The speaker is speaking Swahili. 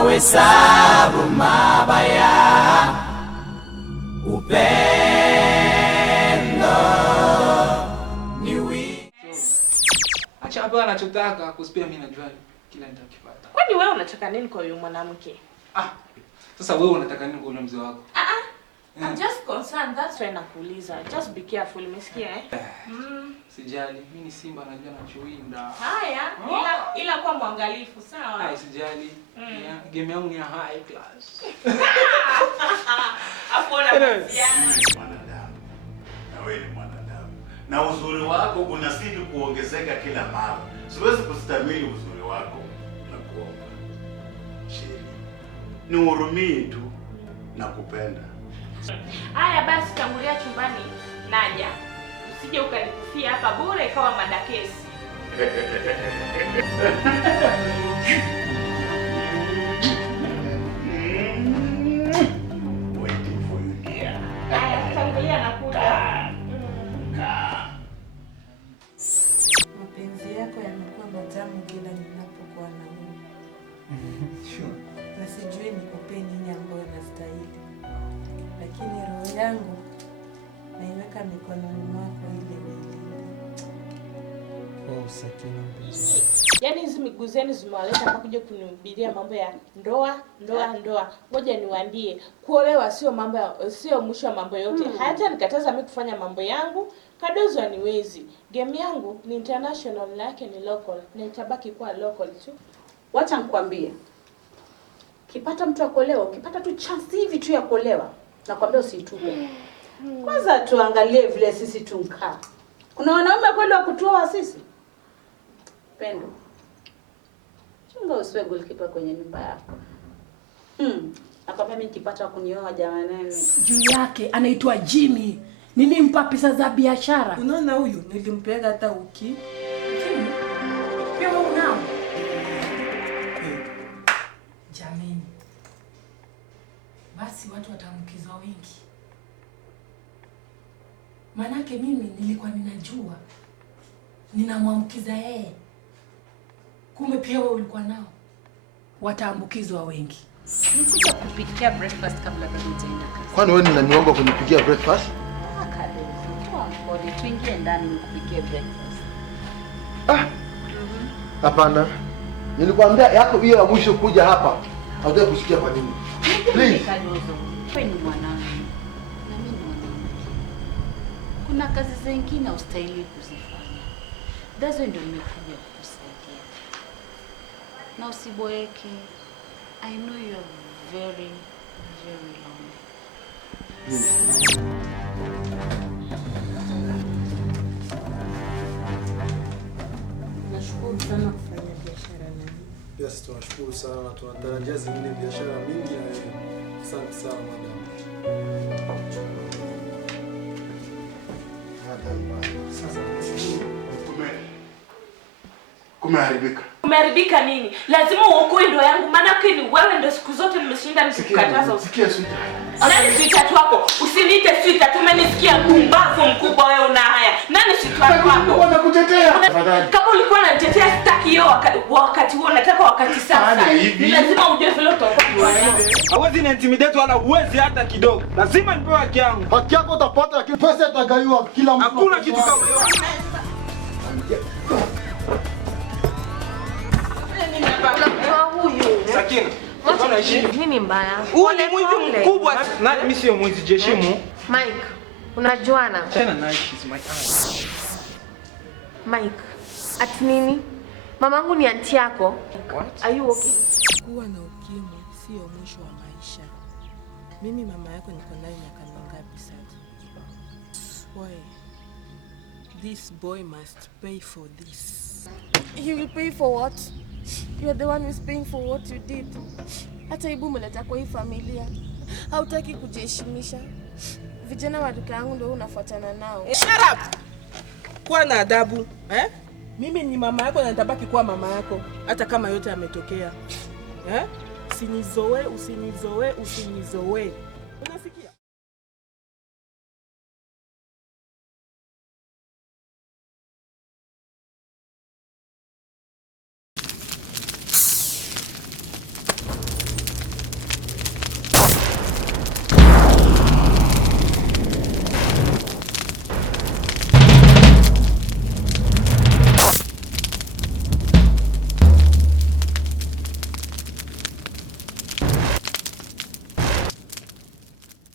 mawesabu mabaya, upendo ni wingi. Acha hapa anachotaka kuspia, mimi najua kila nitakipata. Kwani wewe unataka nini kwa huyo mwanamke? Sasa wewe unataka nini kwa yule mzee wako? I'm just concerned, that's why nakuuliza. Just be careful, umesikia Sijali, mimi ni simba najua nachowinda. Haya, ila kwa mwangalifu, sawa? Sijali. Game yangu ni high class. Hapo unafikiana. Mwanadamu. Na wewe ni mwanadamu. Na uzuri wako unazidi kuongezeka kila mara. Siwezi kustamili uzuri wako na kuomba. Sheri. Nihurumie tu na kupenda. Haya basi, tangulia chumbani, naja. Usije ukanikufia hapa bure ikawa madakesi. Waiting for you dear. Haya, tangulia nakuja. Mapenzi yako yamekuwa matamu kila ninapokuwa na wewe. Sure. Na sijui nikupe nini ambayo nastahili. Lakini roho yangu naiweka mikononi mwako ili uilinde. Sakina. Yaani hizi miguu zenu zimewaleta hapa kuja kunihubiria mambo ya ndoa. Ngoja niwaambie, kuolewa sio mwisho wa mambo yote. Hata nikataza mimi kufanya mambo yangu, kadozo niwezi. Game yangu ni international, yake ni local. Na itabaki kuwa local tu. Wacha nikwambie. Kipata mtu akolewa, ukipata tu chance hivi tu ya kuolewa, nakwambia usitupe. Kwanza tuangalie vile sisi tunkaa. Kuna wanaume kweli wa kutuoa sisi? Pendo. Chunga usiwe goalkeeper kwenye nyumba yako. Nakwambia mimi nikipata kunioa jamani. Juu yake anaitwa Jimmy. Nilimpa pesa za biashara. Unaona huyu nilimpega hata uki. Pia wewe unao. Jamani. Basi watu wataamkizwa wengi. Manake mimi nilikuwa ninajua ninamwamkiza yeye. Kumbe pia wewe ulikuwa nao. Wataambukizwa wengi. Nikuja kupikia breakfast kabla bado hujaenda kazi. Kwani wewe unaniomba kunipikia breakfast? Bodi tuingie ndani nikupikie breakfast. Hapana. Nilikwambia yako hiyo ya mwisho kuja hapa. Hautaki kusikia kwa nini? Please. Wewe ni mwanangu. Na mimi ni mwanamke. Kuna kazi zingine ustahili kuzifanya. Dazo ndio nimekuja kukusaidia. Na usiboeke. I know you are very, very lonely. Nashukuru sana kufanya biashara na mimi. Yes, tunashukuru sana na tunatarajia zingine biashara mingi na wewe. Asante sana madam. Sasa kumeharibika. Umeharibika nini? Lazima uokoe ndoa yangu, maana ni wewe ndio siku zote nimeshinda nikukataza. Sikia sweetheart. Nani sweetheart wako? Usiniite sweetheart, umenisikia mpumbavu mkubwa wewe una haya. Nani sweetheart wako? Wanakutetea. Tafadhali. Kama ulikuwa unanitetea sitaki hiyo wakati huo, nataka wakati sasa. Ni lazima ujue vile utakuwa. Hawezi na intimidate wala uwezi hata kidogo. Lazima nipewe haki yangu. Haki yako utapata lakini pesa itagaiwa kila mtu. Hakuna kitu kama hiyo. Sakina. Nini mbaya? Huyu ni mwizi mkubwa. Na mimi sio mwizi, jeshimu. Mike, unajuana? Tena nice is my aunt. Mike, ati nini? Mamangu ni aunti yako. What? Are you okay? Kuwa na ukimwi sio mwisho wa maisha. Mimi mama yako niko naye miaka mingapi sasa? Why? This boy must pay for this. You will pay for what? You are the one who is paying for what you did. Hata ibu umeleta kwa hii familia. Hautaki kujiheshimisha. Vijana wa rika yangu ndio unafuatana nao. Shut up! Kuwa na adabu, Mimi ni mama yako na nitabaki kuwa mama yako hata kama yote yametokea. Usinizoe.